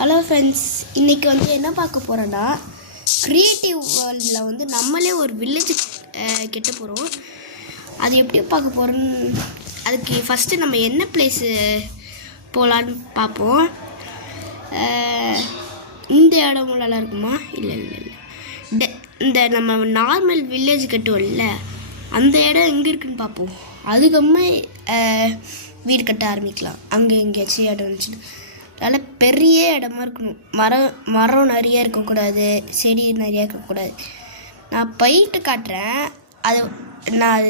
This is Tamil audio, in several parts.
ஹலோ ஃப்ரெண்ட்ஸ், இன்றைக்கி வந்து என்ன பார்க்க போகிறோன்னா க்ரியேட்டிவ் வேர்ல்டில் வந்து நம்மளே ஒரு வில்லேஜ் கெட்ட போகிறோம். அது எப்படி பார்க்க போகிறோன்னு அதுக்கு ஃபஸ்ட்டு நம்ம என்ன பிளேஸு போகலான்னு பார்ப்போம். இந்த இடம் நல்லா இருக்குமா? இல்லை இல்லை இல்லை இந்த நம்ம நார்மல் வில்லேஜ் கட்டுவோம்ல அந்த இடம் எங்கே இருக்குதுன்னு பார்ப்போம். அதுக்கப்புறமே வீடு கட்ட ஆரம்பிக்கலாம். அங்கே எங்கேயாச்சும் இடம் இருந்துச்சுன்னு நல்ல பெரிய இடமா இருக்கணும். மரம் நிறைய இருக்கக்கூடாது, செடி நிறையா இருக்கக்கூடாது. நான் போயிட்டு காட்டுறேன். நான்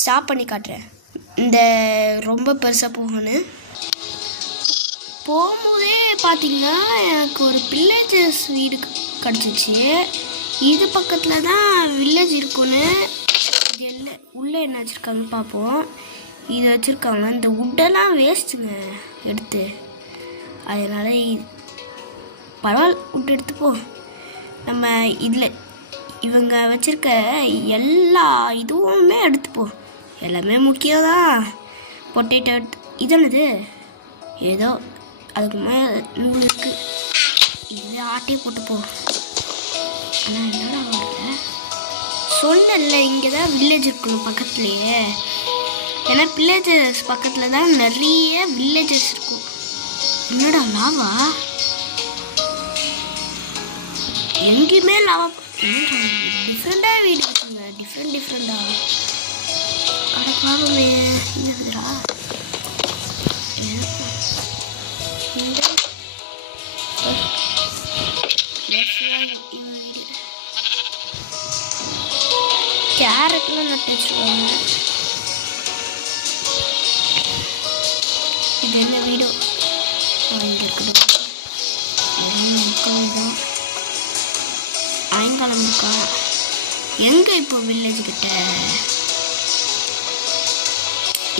ஸ்டாப் பண்ணி காட்டுறேன். இந்த ரொம்ப பெருசாக போகணும். போகும்போதே பார்த்திங்கன்னா எனக்கு ஒரு வில்லேஜஸ் வீடு கிடச்சிச்சு. இது பக்கத்தில் தான் வில்லேஜ் இருக்குன்னு. இது எல்லாம் உள்ளே என்ன வச்சுருக்காங்கன்னு பார்ப்போம். இது வச்சுருக்காங்க. இந்த உட்டெல்லாம் வேஸ்ட்டுங்க எடுத்து. அதனால் பரவாயில்ல, உட்டு எடுத்துப்போம். நம்ம இதில் இவங்க வச்சுருக்க எல்லா இதுவுமே எடுத்துப்போம். எல்லாமே முக்கியம் தான். பொட்டேட்டோ இதனது ஏதோ அதுக்கு மேலே இருக்குது. இதுவே ஆட்டையே போட்டுப்போம். ஆனால் என்னடா வரல, சொன்னல இங்கே தான் வில்லேஜ் இருக்கணும் பக்கத்துலேயே. ஏன்னா வில்லேஜஸ் பக்கத்தில் தான் நிறைய வில்லேஜஸ் இருக்கும். என்னடா லாவா? எங்கேயுமே லாவா. டிஃப்ரெண்டாக வீடு இருக்குங்க, டிஃப்ரெண்டாக. அட பாவமே, என்னதுடா கேரட்லாம் நட்டு வச்சுருவாங்க. இது என்ன வீடு? இங்கே இருக்கணும். மக்கள் சாயங்காலம் இருக்கா? எங்கே இப்போ வில்லேஜ் கிட்ட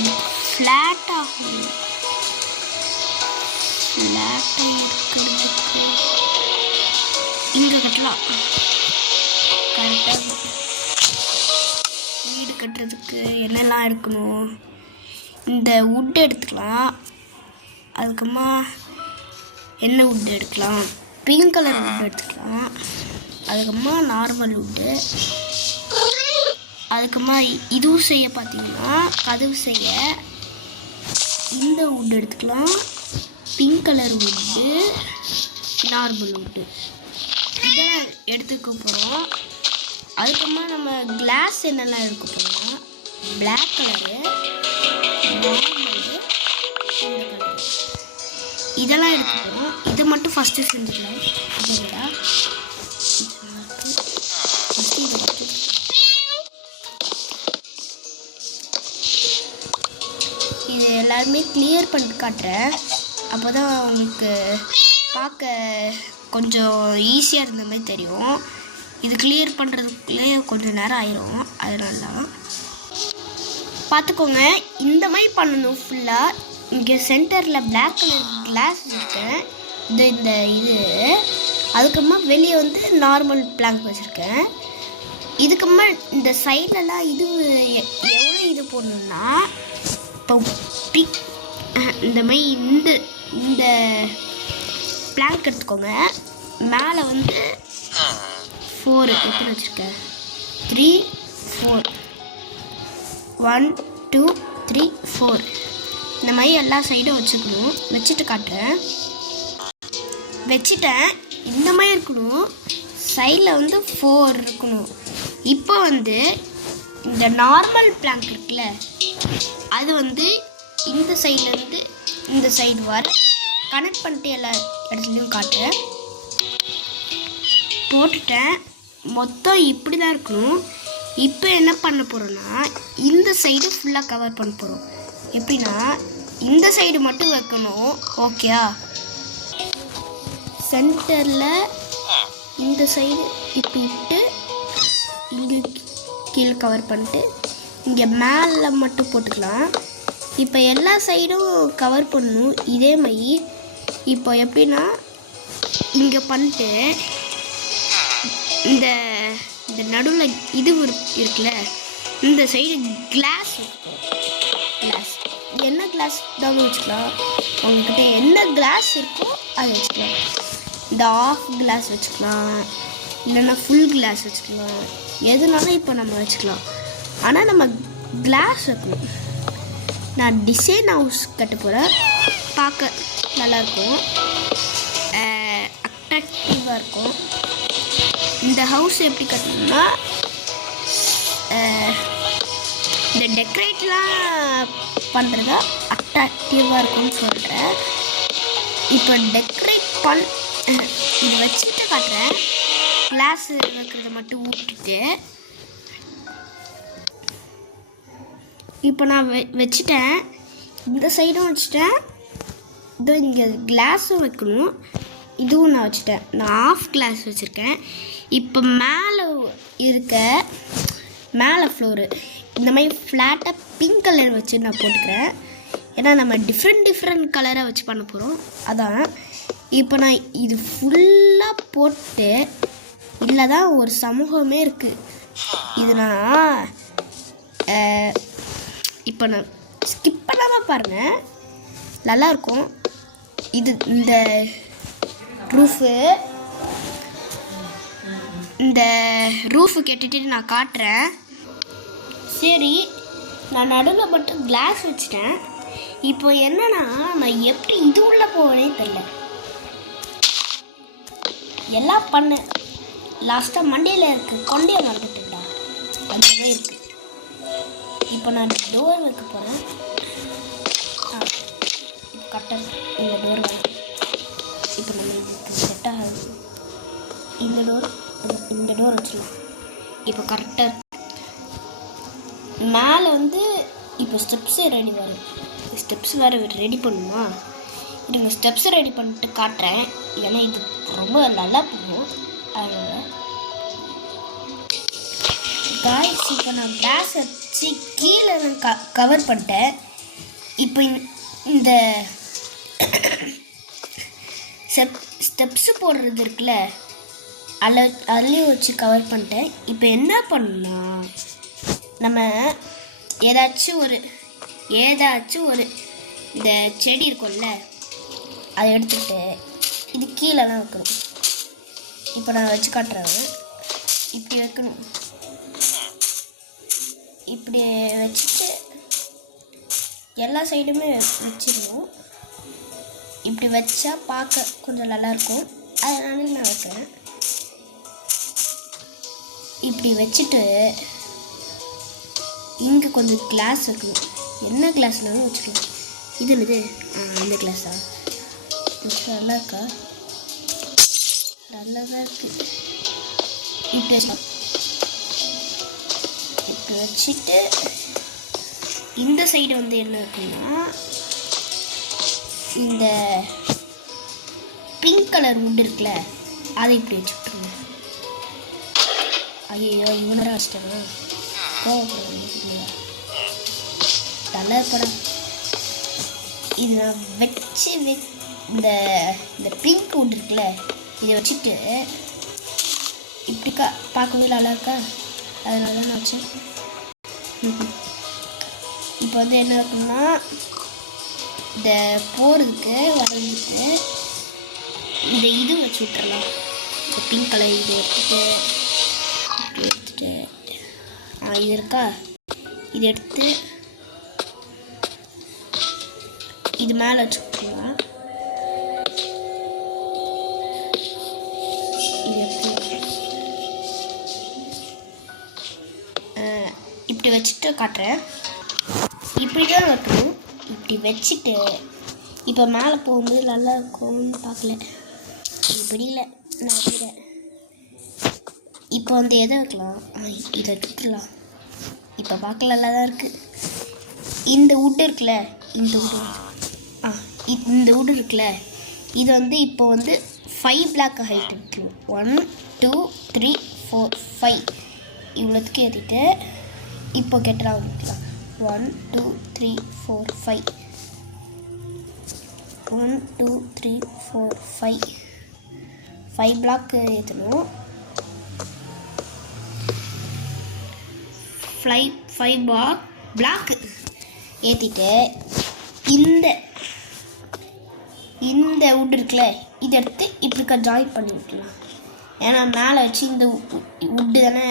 இது ஃப்ளாட்டாக இருக்கிறதுக்கு இங்கே கட்டலாம். கரெக்டாக வீடு கட்டுறதுக்கு என்னெல்லாம் இருக்கணும்? இந்த வுட் எடுத்துக்கலாம். அதுக்கப்புறமா என்ன வுட் எடுக்கலாம்? பிங்க் கலர் வுட் எடுத்துக்கலாம். அதுக்கப்புறமா நார்மல் வுட்டு. அதுக்கப்புறமா இதுவும் செய்ய பார்த்தீங்கன்னா கதவு செய்ய இந்த வுட் எடுத்துக்கலாம். Pink colour wood, normal wood இதெல்லாம் எடுத்துக்க போகிறோம். அதுக்கப்புறமா நம்ம கிளாஸ் என்னெல்லாம் எடுக்க போகிறோம்னா பிளாக் கலரு, நார்மலு, இந்த கலர் இதெல்லாம் எடுத்துக்கிறோம். இதை மட்டும் ஃபஸ்ட்டு செஞ்சுக்கலாம். இதை விட இது எல்லாருமே கிளியர் பண்ணிட்டு காட்டுறேன். அப்போ தான் உங்களுக்கு பார்க்க கொஞ்சம் ஈஸியாக இருந்த மாதிரி தெரியும். இது கிளியர் பண்ணுறதுக்குள்ளே கொஞ்சம் நேரம் ஆயிரும். அதனால தான் பார்த்துக்கோங்க. இந்த மாதிரி பண்ணணும் ஃபுல்லாக. இங்கே சென்டரில் பிளாக் கலர் கிளாஸ் வச்சுருக்கேன். இந்த இது அதுக்கப்புறமா வெளியே வந்து நார்மல் பிளாங்க் வச்சுருக்கேன். இதுக்கப்புறமா இந்த சைட்லலாம் இது எவ்வளோ இது போடணுன்னா இப்போ இந்த மாதிரி இந்த பிளாங்க் எடுத்துக்கோங்க. மேலே வந்து 4 எத்தனை வச்சுருக்கேன்? 3 4 1 2 3 4 இந்த மாதிரி எல்லா சைடும் வச்சுக்கணும். வச்சுட்டு காட்டுறேன். வச்சுட்டேன். இந்த மாதிரி இருக்கணும். சைடில் வந்து 4 இருக்கணும். இப்போ வந்து இந்த நார்மல் பிளாங்க் இருக்குல்ல, அது வந்து இந்த சைட்லேருந்து இந்த சைடு வர கனெக்ட் பண்ணிட்டு எல்லா இடத்துலையும் காட்டுறேன். போட்டுட்டேன். மொத்தம் இப்படி தான் இருக்கணும். இப்போ என்ன பண்ண போகிறோன்னா இந்த சைடு ஃபுல்லாக கவர் பண்ண போகிறோம். எப்படின்னா இந்த சைடு மட்டும் வைக்கணும். ஓகேயா? சென்டரில் இந்த சைடு இப்படி விட்டு இங்கே கீழே கவர் பண்ணிட்டு இங்கே மேலே மட்டும் போட்டுக்கலாம். இப்போ எல்லா சைடும் கவர் பண்ணணும் இதே மாதிரி. இப்போ எப்படின்னா இங்கே பண்ணிட்டு இந்த நடுவில் இது இருக்குல்ல, இந்த சைடு கிளாஸ் என்ன கிளாஸ் தான் வச்சுக்கலாம். உங்ககிட்ட என்ன கிளாஸ் இருக்கோ அதை வச்சுக்கலாம். இந்த ஆஃப் கிளாஸ் வச்சுக்கலாம், இல்லைன்னா ஃபுல் கிளாஸ் வச்சுக்கலாம், எதுனாலும் இப்போ நம்ம வச்சுக்கலாம். ஆனால் நம்ம கிளாஸ் வைக்கணும். நான் டிசைன் ஹவுஸ் கட்ட போகிறேன். பார்க்க நல்லாயிருக்கும், அட்ராக்டிவாக இருக்கும். இந்த ஹவுஸ் எப்படி கட்டணும்னா இந்த டெக்கரேட்லாம் பண்ணுறதா அட்ராக்டிவாக இருக்கும்னு சொல்கிறேன். இப்போ டெக்கரேட் இது வச்சுட்டு காட்டுறேன். கிளாஸ் வைக்கிறத மட்டும் விட்டுட்டு இப்போ நான் வச்சுட்டேன். இந்த சைடும் வச்சுட்டேன். இதோ இங்கே கிளாஸும் வைக்கணும். இதுவும் நான் வச்சுட்டேன். நான் ஆஃப் கிளாஸ் வச்சுருக்கேன். இப்போ மேலே இருக்க மேலே ஃப்ளோரு இந்த மாதிரி ஃப்ளாட்டாக பிங்க் கலர் வச்சு நான் போட்டுக்கிறேன். ஏன்னா நம்ம டிஃப்ரெண்ட் கலரை வச்சு பண்ண போகிறோம். அதான் இப்போ நான் இது ஃபுல்லாக போட்டு இல்லை தான் ஒரு சமூகமே இருக்குது. இது நான் இப்போ நான் ஸ்கிப் பண்ணாமல் பாருங்கள், நல்லாயிருக்கும். இது இந்த ரூஃபு கட்டிட்டு நான் காட்டுறேன். சரி, நான் நடுவில் மட்டும் கிளாஸ் வச்சுட்டேன். இப்போ என்னன்னா நான் எப்படி இது உள்ள போவேனே தெரியல. எல்லாம் பண்ண லாஸ்ட்டாக மண்டையில் இருக்குது, கொண்டையை மறந்துட்டுங்களா, அதுவே இருக்குது. இப்போ நான் டோர் வைக்க போகிறேன். இப்போ கரெக்டாக இந்த டோர் வேணும். இப்போ நம்ம இதுக்கு செட் ஆகாது. இந்த டோர் வச்சுக்கலாம். இப்போ கரெக்டாக மேலே இப்போ ஸ்டெப்ஸு ரெடி வரும். ஸ்டெப்ஸ் வேறு ரெடி பண்ணுமா? இதுங்க ஸ்டெப்ஸை ரெடி பண்ணிட்டு காட்டுறேன். ஏன்னா இது ரொம்ப நல்லா போகும். அதனால் காய்ஸ் இப்போ நான் கிளாஸ் வச்சு கீழே கவர் பண்ணிட்டேன். இப்போ இந்த ஸ்டெப்ஸு போடுறது இருக்குல்ல, அதுலேயும் வச்சு கவர் பண்ணிட்டேன். இப்போ என்ன பண்ணணும்னா நம்ம ஏதாச்சும் ஒரு இந்த செடி இருக்கும்ல, அதை எடுத்துக்கிட்டு இது கீழே தான் வைக்கணும். இப்போ நான் வச்சு காட்டுறேன். இப்படி வைக்கணும். இப்படி வச்சுட்டு எல்லா சைடுமே வச்சிடணும். இப்படி வச்சா பார்க்க கொஞ்சம் நல்லாயிருக்கும். அதனால நான் வைக்கிறேன். இப்படி வச்சுட்டு இங்கே கொஞ்சம் கிளாஸ் வைக்கணும். என்ன கிளாஸ்னாலும் வச்சுக்கலாம். இது என்னது? இந்த கிளாஸா? நல்லா இருக்கா? நல்லா தான் இருக்குது. இப்படி வச்சுட்டு இந்த சைடு என்ன இருக்குன்னா இந்த பிங்க் கலர் உட் இருக்குல்ல, அதை இப்படி வச்சு விட்டுருங்க. ஐயோ இவனோட வச்சிட்டேன்னா நல்லா படம். இது நான் வச்சு இந்த பிங்க் உட் இருக்குல்ல, இதை வச்சுட்டு இப்படி பார்க்கவே நல்லா இருக்கா? அதனால தான் நான் வச்சேன். இப்போ என்ன இருக்குன்னா இந்த போகிறதுக்கு வர்றதுக்கு இந்த இது வச்சு விட்டுறலாம். இந்த பிங்க் கலர் இது எடுத்துட்டு இது இருக்கா, இது எடுத்து இது மேலே வச்சு விட்டுருலாம். இது எடுத்து இப்படி வச்சுட்டு காட்டுறேன். இப்படி தான் வைக்கணும். இப்படி வச்சுட்டு இப்போ மேலே போகும்போது நல்லா இருக்கும்னு பார்க்கல. இப்படி இல்லை, நான் வைக்கிறேன். இப்போ எதை வைக்கலாம்? இதை எடுத்துக்கலாம். இப்போ பார்க்க நல்லா தான் இருக்குது. இந்த உட் இருக்குல்ல, இந்த உட் இருக்குல்ல, இது இப்போ 5 பிளாக் ஹைட் இருக்குது. 1 2 3 4 5 இவ்வளோத்துக்கு ஏற்றிட்டு இப்போ கெட்டலாம் வைக்கலாம். 1 2 3 4 5 1 2 3 4 5 பிளாக் ஏற்றணும். 5 பிளாக் ஏற்றிட்டு இந்த இந்த வுட் இருக்குல்ல, இதை எடுத்து இப்படிக்கா ஜாயின் பண்ணி விட்டுலாம். ஏன்னா மேலே வச்சு இந்த வுட்டு தானே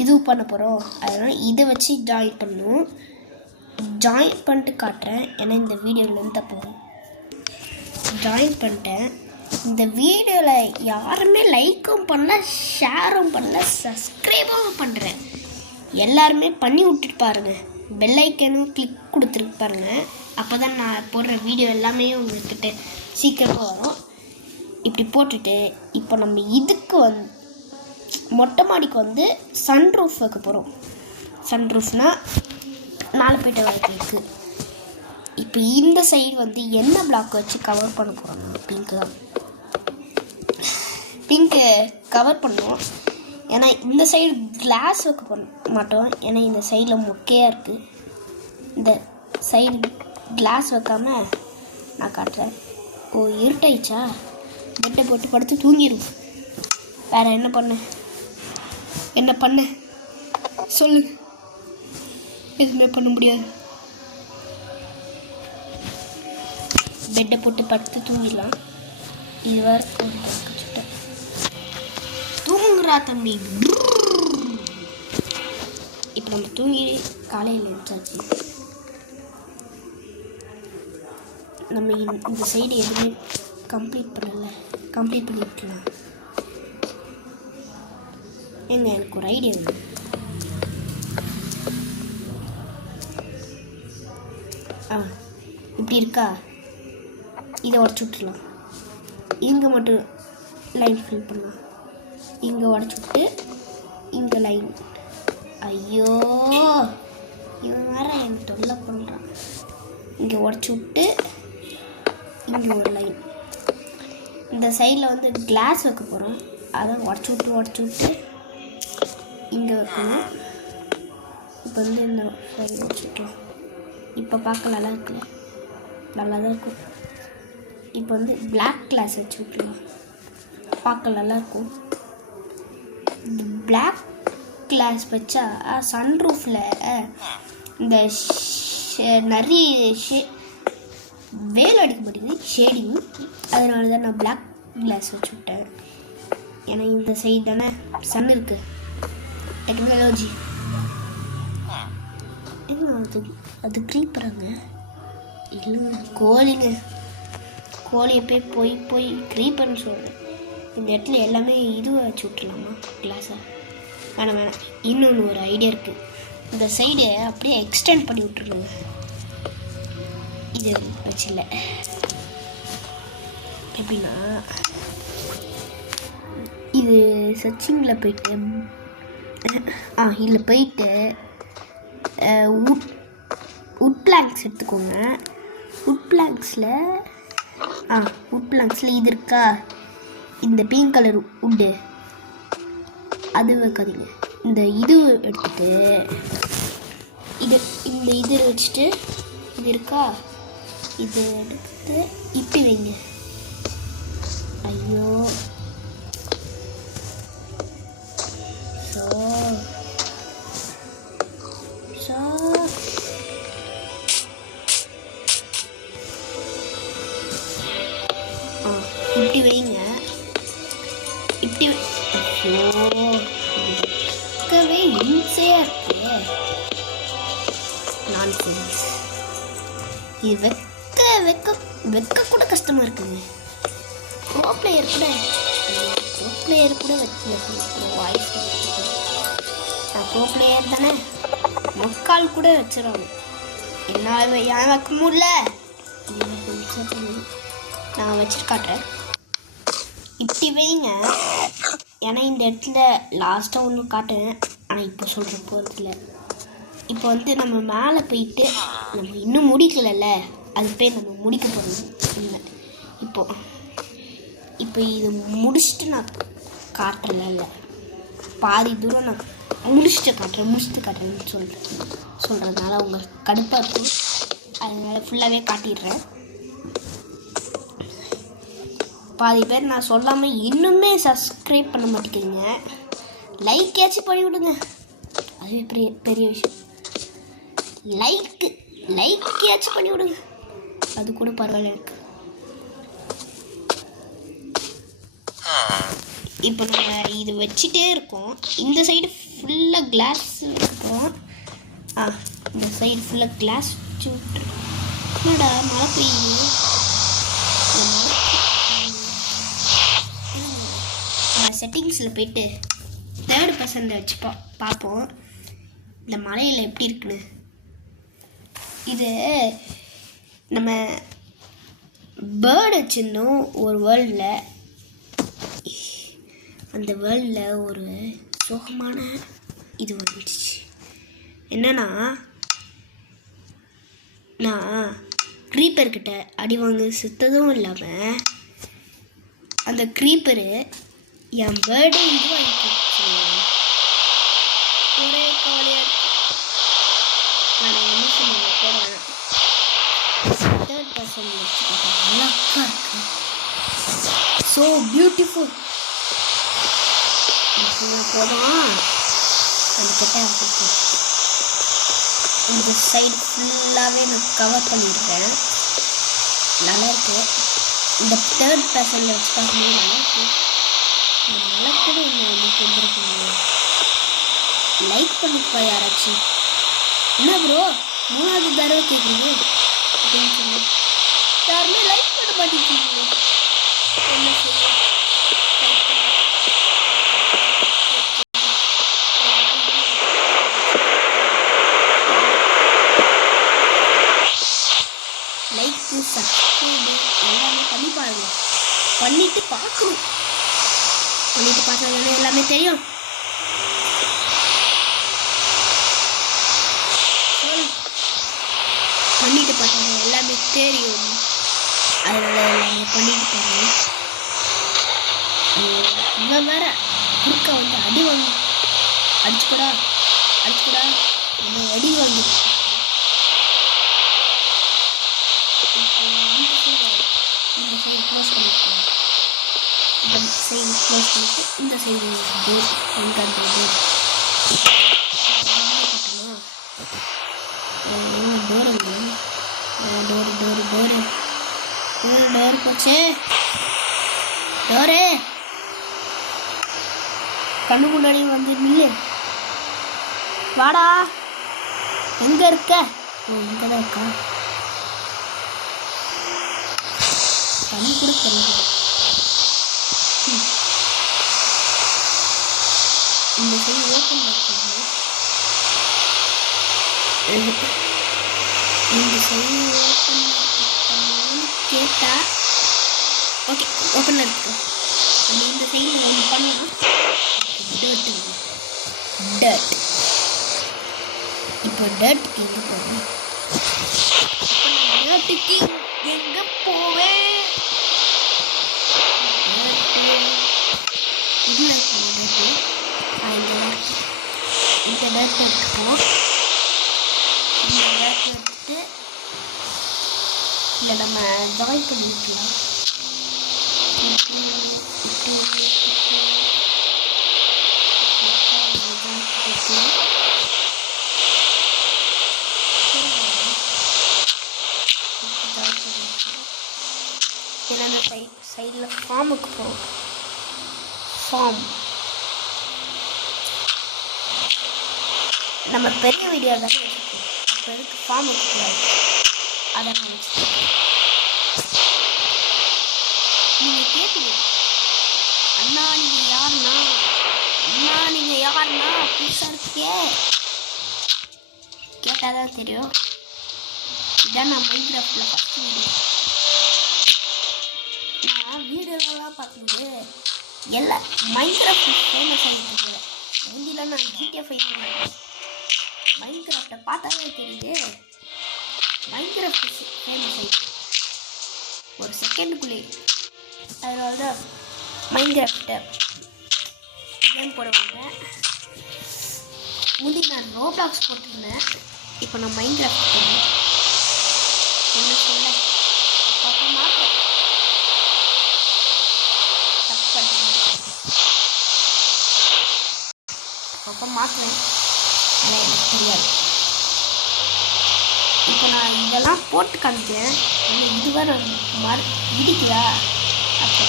இது பண்ண போகிறோம், அதனால் இதை வச்சு ஜாயின் பண்ணணும். ஜாயின் பண்ணிட்டு காட்டுறேன், ஏன்னா இந்த வீடியோவில் தான் போகும். ஜாயின் பண்ணிட்டேன். இந்த வீடியோவில் யாருமே லைக்கும் பண்ணல, ஷேரும் பண்ணல, சப்ஸ்கிரைபும் பண்ணுறேன். எல்லாருமே பண்ணி விட்டுட்டு பாருங்கள். பெல் ஐக்கனும் கிளிக் கொடுத்துருக்கு பாருங்கள். அப்போ தான் நான் போடுற வீடியோ எல்லாமே உங்கள்கிட்ட சீக்கிரமாக வரும். இப்படி போட்டுட்டு இப்போ நம்ம இதுக்கு மொட்டை மாடிக்கு சன்ரூஃப் வைக்க போகிறோம். சன்ரூஃப்னால் 4 போய்ட்டு வாய்ப்பு இருக்குது. இப்போ இந்த சைடு என்ன பிளாக் வச்சு கவர் பண்ண போகிறோம்? பிங்க்கு தான். பிங்க்கு கவர் பண்ணுவோம். ஏன்னா இந்த சைடு கிளாஸ் வைக்க மாட்டோம், ஏன்னா இந்த சைடில் மொக்கையாக இருக்குது. இந்த சைடு கிளாஸ் வைக்காமல் நான் காட்டுறேன். ஓ, இருட்டாயிடுச்சா? பெட்டை போட்டு படுத்து தூங்கிடும். வேறு என்ன பண்ண சொல்லு. எதுவுமே பண்ண முடியாது. பெட்டை போட்டு படுத்து தூங்கிடலாம். இது வேறு சுட்டேன். தூங்குறா தம்பி. இப்போ நம்ம தூங்கி காலையில் எழுந்தாச்சு. நம்ம இந்த சைடு எதுவுமே கம்ப்ளீட் பண்ணிக்கலாம். எனக்கு ஒரு ஐடியா வேணும். இப்படி இருக்கா, இதை உடச்சி விட்டுலாம். இங்கே மட்டும் லைன் ஃபில் பண்ணலாம். இங்கே உடச்சி விட்டு இங்கே லைன். ஐயோ, இவன் வேறு எனக்கு தொல்லை பண்ணுறான். இங்கே உடச்சி விட்டு இங்கே ஒரு லைன். இந்த சைடில் கிளாஸ் வைக்க போகிறோம். அதை உடச்சி விட்டு இங்கே வைக்கணும். இப்போ இந்த சைடு வச்சுக்கலாம். இப்போ பார்க்க நல்லா இருக்குல்ல, நல்லா தான் இருக்கும். இப்போ பிளாக் கிளாஸ் வச்சு விட்டுலாம். பார்க்க நல்லாயிருக்கும். பிளாக் கிளாஸ் வச்சா சன்ரூஃபில் இந்த நிறைய வேல் அடிக்க மாட்டேங்குது, ஷேடிங். அதனால தான் நான் பிளாக் கிளாஸ் வச்சு விட்டேன். ஏன்னா இந்த சைடு தானே சன் இருக்குது. டெக்னாலஜி என்ன அது க்ரீப்பராங்க? இல்லைங்க, கோழியை போய் க்ரீப்பர்னு சொல்கிறேன். இந்த இடத்துல எல்லாமே இதுவை வச்சு விட்டுலாமா கிளாஸை? வேணாம். இன்னொன்று ஒரு ஐடியா இருக்குது. இந்த சைடை அப்படியே எக்ஸ்டெண்ட் பண்ணி விட்டுருங்க. இது வச்சில்ல எப்படின்னா, இது சர்ச்சிங்கில் போயிட்டு இதில் போயிட்டு உட் பிளாங்க்ஸ் எடுத்துக்கோங்க. உட் பிளாங்க்ஸில் இது இருக்கா, இந்த பிங்க் கலர் உட்டு, அது வைக்காதீங்க. இந்த இது எடுத்துட்டு இது வச்சுட்டு இது இருக்கா, இது எடுத்து இப்படி வைங்க. ஐயோ, இப்படி வைங்க. இப்படி வைக்கவே இன்சையாக இருக்கு. நான்சென்ஸ். இது வைக்க கூட கஷ்டமாக இருக்குங்க. ப்ரோ பிளேயர் கூட வச்சு வாய்ஸ். நான் ப்ரோ பிளேயர் தானே, மொக்கால் கூட வச்சிடறாங்க. என்னால் ஏன் வைக்க முடியல? நான் வச்சுட்டு காட்டுறேன். இப்படி வைங்க. ஏன்னா இந்த இடத்துல லாஸ்ட்டாக ஒன்று காட்டுவேன், ஆனால் இப்போ சொல்கிற போகிறதில்ல. இப்போ நம்ம மேலே போயிட்டு நம்ம இன்னும் முடிக்கலைல்ல, அது போய் நம்ம முடிக்க போகிறோம். இல்லை, இப்போ இது முடிச்சுட்டு நான் காட்டுறேன்ல, பாதி தூரம் நான் முடிச்சுட்டு காட்டுறேன்னு சொல்கிறதுனால உங்களுக்கு கடுப்பாக இருக்கும். அதனால் ஃபுல்லாகவே காட்டிடுறேன். பாதி பேர் நான் சொல்லாமல் இன்னுமே சப்ஸ்கிரைப் பண்ண மாட்டேங்கிறீங்க. லைக்காச்சும் பண்ணி விடுங்க, அதுவே பெரிய விஷயம். லைக்காச்சும் பண்ணி விடுங்க. அது கூட பரவாயில்ல எனக்கு. இப்போ நம்ம இது வச்சுட்டே இருக்கோம். இந்த சைடு ஃபுல்லாக கிளாஸ் இருக்கும். இந்த சைடு ஃபுல்லாக கிளாஸ் வச்சு விட்டுருக்கோம். என்னடா மழை பெய்யுது. நம்ம செட்டிங்ஸில் போயிட்டு 3rd பர்சனில் வச்சு பார்ப்போம் இந்த மலையில் எப்படி இருக்குன்னு. இது நம்ம பேர்டு வச்சுருந்தோம் ஒரு வேர்ல்டில். அந்த வேர்ல்டில் ஒரு சோகமான இது வந்துச்சு. என்னன்னா, நான் க்ரீப்பர்கிட்ட அடி வாங்க சுத்ததும் இல்லாமல் அந்த க்ரீப்பரு என் பேர்டே இதுவாகிடுச்சு. ஒரே கவலையாக இருக்கு. நான் என்ன சொன்ன போடுவேன் 3rd பர்சன் வச்சுக்கிட்டேன். அழகா இருக்கு. So beautiful. போதும் அதுக்கிட்ட இந்த சைடு ஃபுல்லாகவே நான் கவர் பண்ணியிருக்கேன். நல்லாயிருக்கு. இந்த 3rd பர்சனில் வச்சு பார்க்கும்போது நல்லாயிருக்கு. நல்லா கூட உங்களுக்கு வந்துருக்குங்க. லைக் பண்ணிப்பா யாராச்சும். என்ன ப்ரோ 3வது தடவை கேட்குறீங்க அப்படின்னு சொல்லி யாருமே லைக் பண்ண மாட்டேங்கிறீங்க. என்ன செய்ய லைக்கு சப்ஸ்கிரைபு எல்லாமே பண்ணி பாருங்க. பண்ணிட்டு பார்க்கணும். பண்ணிட்டு பார்த்தா எல்லாமே தெரியும். பண்ணிட்டு பார்த்தா எல்லாமே தெரியும். அதனால எல்லாமே பண்ணிட்டு பாருங்க. இவன் வேற குறுக்க வந்து அடி வாங்க அடிச்சுக்கூடா அடி வாங்கி இந்த சைடு க்ளோஸ் பண்ணிக்கலாம். இந்த சைடு க்ளோஸ் பண்ணிட்டு இந்த சைடு டோர் என்கண்ட்ரோல் டோர் போச்சு. டோரு கண்ணு முன்னாடி வந்து நில்லு. வாடா. எங்கே இருக்க? இங்கே தான் இருக்கா. கண்ணு கூட தெரியுது. இந்த சைடு ஓப்பன் பண்ணுறது. இந்த சைடு ஓப்பன் கேட்டா ஓகே ஓப்பனில் இருக்கு. நம்ம இந்த சைடில் ஒன்று பண்ணலாம். டர்ட் இப்போ டர்ட்டுக்கு எங்கே போவேன்? டர்ட்டுக்கு எங்கே போவேன்? இதில் டர்ட்டு இந்த டர்ட் எடுத்துப்போம். இந்த டர்ட் எடுத்துட்டு இதை நம்ம ஜாயின் பண்ணிக்கலாம். அந்த சைடில் ஃபார்முக்கு போகும். ஃபார்ம் நம்ம பெரிய வீடியோ தான் வச்சுருக்கோம். அப்போ எதுக்கு ஃபார்முக்கு போகாது. அதை நான் வச்சுருக்கேன். நீங்கள் கேட்பீங்க, அண்ணா நீங்கள் யாருன்னா புதுசாக இருக்கே. கேட்டால் தான் தெரியும். இதான் நான் மைன்கிராஃப்டில் ஃபஸ்ட்டு வீடியோ. நான் வீடியோலாம் பார்க்கும்போது எல்லாம் மைன்கிராஃப்ட் ஃபேமஸ் ஆகிட்டு இருக்கேன். முந்திலாம் நான் GTA 5 பண்ணுவேன். மைன்கிராஃப்டை பார்த்தாலே தெரியுது மைன்கிராஃப்ட் ஃபேமஸ் ஆகிட்டு ஒரு செகண்டுக்குள்ளே. அதனால தான் மைன்கிராஃப்டை கேம் போடுவாங்க. முந்தி நான் ரோப்ளாக்ஸ் போட்டிருந்தேன். இப்போ நான் மைன்கிராஃப்ட் போடுறேன். என்ன சொல்ல அப்போ மாற்றேன். தப்பு பண்ணுறேன். அப்போ மாற்றுவேன். ஆனால் எனக்கு தெரியாது. இப்போ நான் இதெல்லாம் போட்டு காமிக்கிறேன். இது வர இடிக்குதா? அப்போ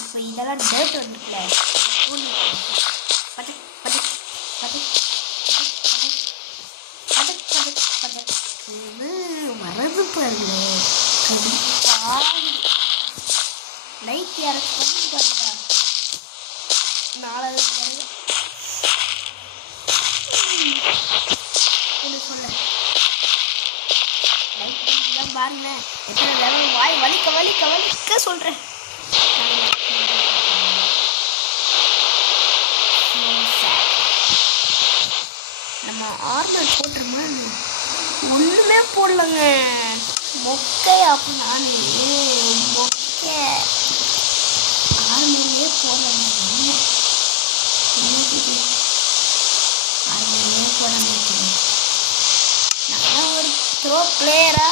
இப்போ இதெல்லாம் டேட் வந்துருக்குல்ல, பதக் பதக் பதக் பதக் பதக் பதக்குன்னு வரது பாருங்க. கண்டிப்பா லைக் யாருக்கு பண்ணி பாருங்க. நாலாவது சொல்ல லைக் பண்ணிதான் பாருங்க. எத்தனை லெவல் வாய் வலிக்க வலிக்க வலிக்க சொல்கிறேன். நம்ம ஆர்மர் போட்டுருமா? ஒன்றுமே போடலங்க. மொக்கை அப்போ நான் மொக்கை ஆர்மர்லேயே போடலங்க. ஆர்மர்லேயே போட முடியும். நான் ஒரு ப்ரோ பிளேயரா?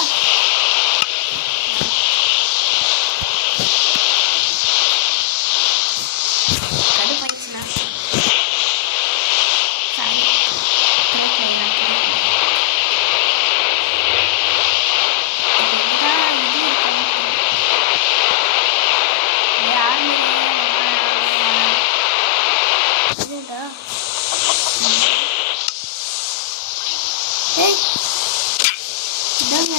கடுப்பாயிடுச்சுண்ணா. சாரி, ப்ரோ பிளேயரா? இதாங்க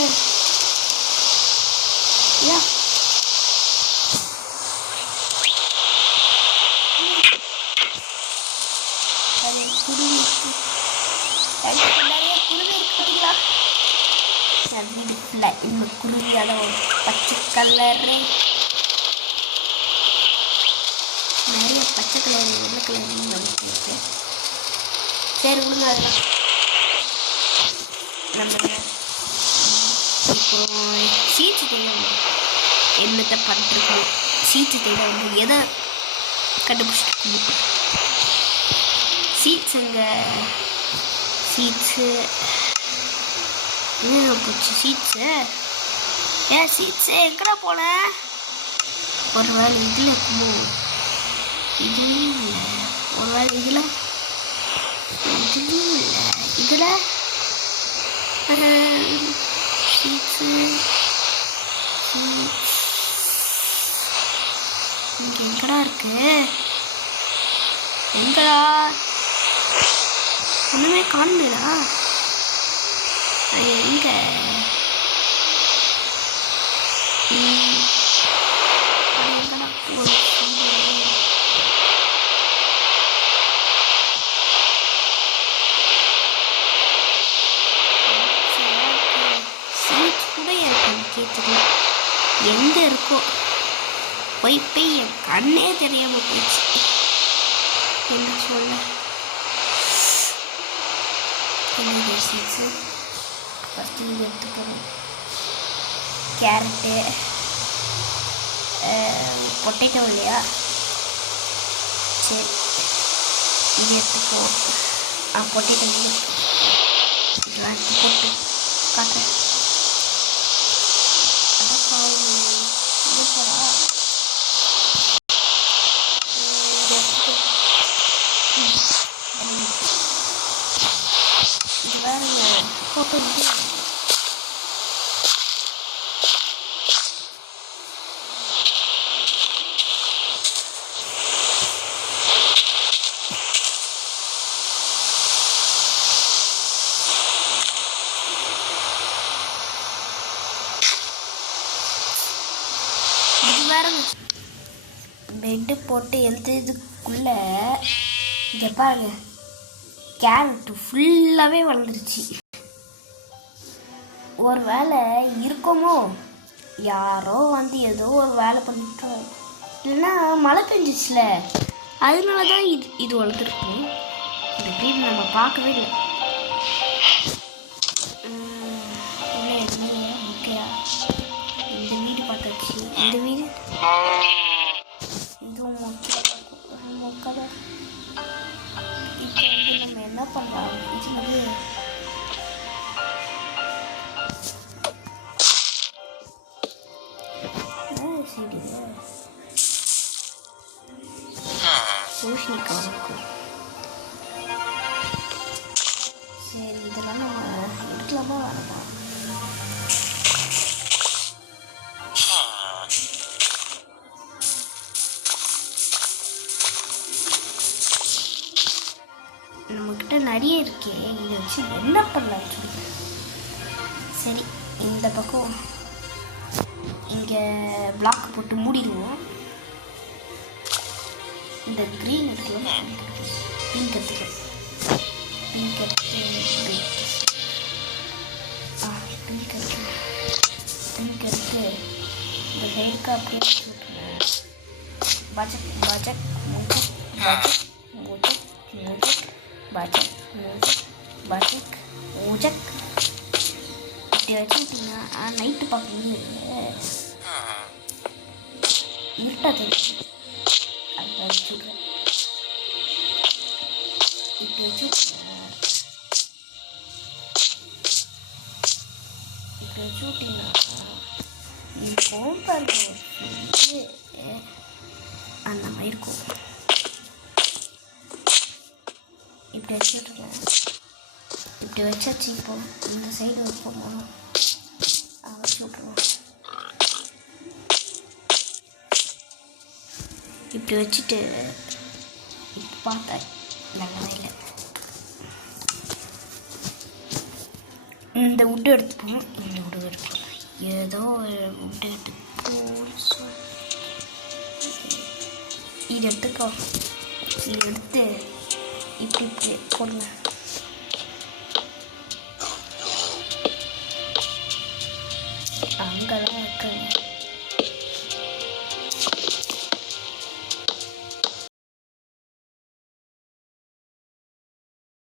குருவி நிறைய குருவி இருக்குங்களா? வீட்டுல இந்த குருவியால ஒரு பச்சை கலரு, நிறைய பச்சை கலர் வெள்ளை கலர் வந்துருக்கு. சரி விடுங்க. அதெல்லாம் நம்ம அப்புறம் சீட்டு தேவை என்னத்தை பண்ணிருக்கோம். சீட்டு தேவை வந்து எதை கண்டுபிடிச்சிருக்கோம். சீட்ஸுங்க சீட்ஸு போச்சு. சீட்ஸு சீட்ஸு எங்கடா போல? ஒரு வேளை இதில் இருக்குமோ? இதுலேயும் இல்லை. ஒரு வேளை இதில் இதுலேயும் இல்லை. இதில் சீட்ஸு இங்கே எங்கடா இருக்கு? எங்கடா? ஒன்றுமே காணுங்களா? எங்க எங்கடா போகுது? சீட்ஸ் கூட எனக்கு கேட்டுக்கணும் எங்கே இருக்கோ. போய் என் கண்ணே தெரியாமல் போயிடுச்சு. என்ன சொல்ல? என்ன சீட்ஸு ஃபஸ்ட்டு இது எடுத்துக்கணும். கேரட்டு, பொட்டேட்டோ இல்லையா? சரி இது எடுத்துக்குவோம். பொட்டேட்டோ இதெல்லாம் எடுத்து போட்டு காட்டுறேன். இது வேறுங்க போட்டு பெட்டு போட்டு எந்த இதுக்குள்ள இங்கே பாருங்க, கேரட்டு ஃபுல்லாகவே வளர்ந்துருச்சு. ஒரு வேலை இருக்குமோ, யாரோ வந்து ஏதோ ஒரு வேலை பண்ணிட்டு, இல்லைன்னா மழை பெஞ்சிச்சுல, அதனால தான் இது வளர்த்துருக்கும். இந்த வீடு நம்ம பார்க்கவே இல்லை. இல்லை எதுவுமே ஓகேயா? இந்த வீடு பார்த்தாச்சு. இந்த வீடு இதுவும் மொக்கதை. இப்போ வந்து நம்ம என்ன பண்ணலாம்? இது வந்து சரி பூசணிக்காய் இருக்கும். நிறைய இருக்கே, இதை வச்சு என்ன பண்ணலாம் சொல்லுங்க. சரி, இந்த பக்கம் இங்கே பிளாக் போட்டு மூடிடுவோம். இந்த க்ரீன் எடுத்துக்கலாம், பிங்க் எடுத்துக்கலாம். பிங்க் எடுத்து இந்த ஹெய்க்கு அப்படியே வச்சுருக்கேன். பஜக் பஜக் மூஜக் பஜக் மூஜக் மூஜக் பஜக் மூஜக் பஜக் மூஜக் இப்படி வச்சுக்கிட்டிங்கன்னா நைட்டு பார்க்கும்போது இருட்டா தெரியும். அதை வச்சுட்றேன். இப்படி வச்சுட்டீங்கன்னா இருக்கும் பாருங்க, அந்த மாதிரி இருக்கும். இப்படி வச்சுட்ருக்கேன். இப்படி வச்சாச்சு. இப்போ இந்த சைடு வைப்போமா, வச்சு விட்ருவோம். இப்படி வச்சுட்டு இப்போ பார்த்தேன் நல்லவே இல்லை. இந்த உட்டு எடுத்துப்போம். இந்த உட்டு எடுத்துப்போம். ஏதோ ஒரு உட்டு எடுத்துப்போம். இது எடுத்துக்கோ. இது எடுத்து இப்படி இப்படி போடுங்க. அங்கெல்லாம் இருக்காங்க.